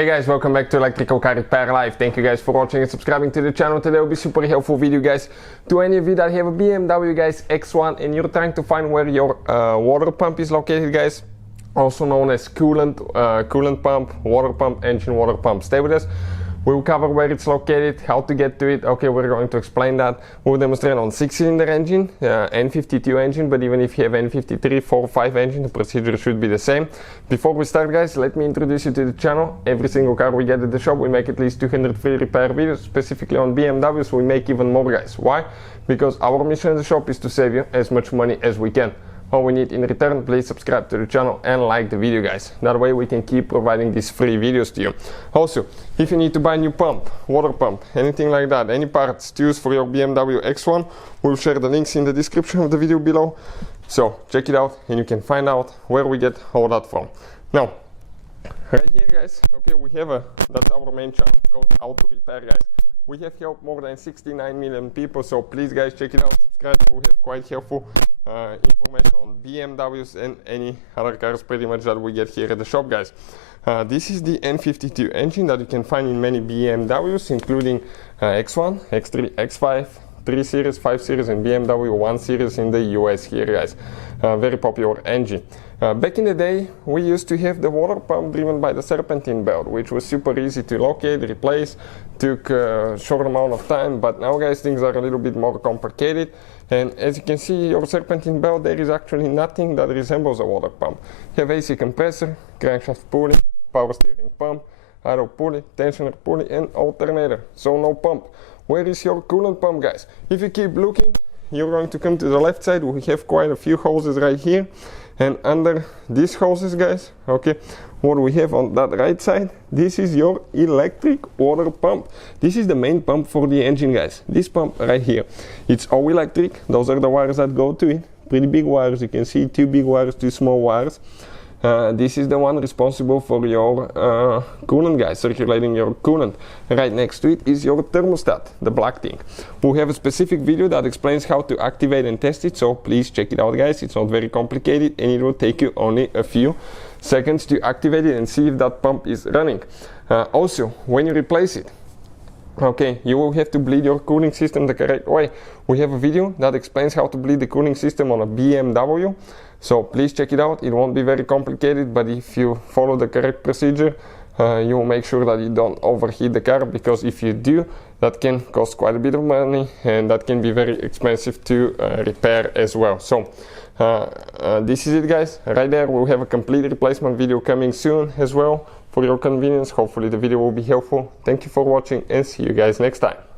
Hey guys, welcome back to Electrical Car Repair Live. Thank you guys for watching and subscribing to the channel. Today will be super helpful video guys to any of you that have a BMW guys X1 and you're trying to find where your water pump is located guys. Also known as coolant pump, water pump, engine water pump. Stay with us. We'll cover where it's located, how to get to it. Okay, we're going to explain that. We'll demonstrate on 6-cylinder engine, N52 engine, but even if you have N53, 4 or 5 engine, the procedure should be the same. Before we start guys, let me introduce you to the channel. Every single car we get at the shop, we make at least 200 free repair videos, specifically on BMWs. We make even more guys. Why? Because our mission at the shop is to save you as much money as we can. All we need in return, please subscribe to the channel and like the video guys. That way we can keep providing these free videos to you. Also, if you need to buy a new pump, water pump, anything like that, any parts to use for your BMW X1, we'll share the links in the description of the video below. So check it out and you can find out where we get all that from. Now, right here guys, okay, we have that's our main channel, called Auto Repair guys. We have helped more than 69 million people, so please guys check it out, subscribe. We have quite helpful information on BMWs and any other cars pretty much that we get here at the shop guys. This is the N52 engine that you can find in many BMWs, including X1, X3, X5, 3 Series, 5 Series and BMW 1 Series in the US here guys. Very popular engine. Back in the day we used to have the water pump driven by the serpentine belt, which was super easy to locate, replace, took a short amount of time, but now guys things are a little bit more complicated. And as you can see, your serpentine belt, there is actually nothing that resembles a water pump. You have AC compressor, crankshaft pulley, power steering pump, idle pulley, tensioner pulley and alternator. So no pump. Where is your coolant pump guys? If you keep looking, you're going to come to the left side. We have quite a few hoses right here, and under these hoses guys, okay, what we have on that right side, this is your electric water pump. This is the main pump for the engine guys. This pump right here, it's all electric. Those are the wires that go to it. Pretty big wires, you can see 2 big wires, 2 small wires. This is the one responsible for your coolant guys, circulating your coolant. Right next to it is your thermostat, the black thing. We have a specific video that explains how to activate and test it, so please check it out guys. It's not very complicated and it will take you only a few seconds to activate it and see if that pump is running. Also, when you replace it, okay, you will have to bleed your cooling system the correct way. We have a video that explains how to bleed the cooling system on a BMW. So please check it out. It won't be very complicated, but if you follow the correct procedure, you will make sure that you don't overheat the car, because if you do, that can cost quite a bit of money and that can be very expensive to repair as well. So this is it guys. Right there we'll have a complete replacement video coming soon as well for your convenience. Hopefully the video will be helpful. Thank you for watching and see you guys next time.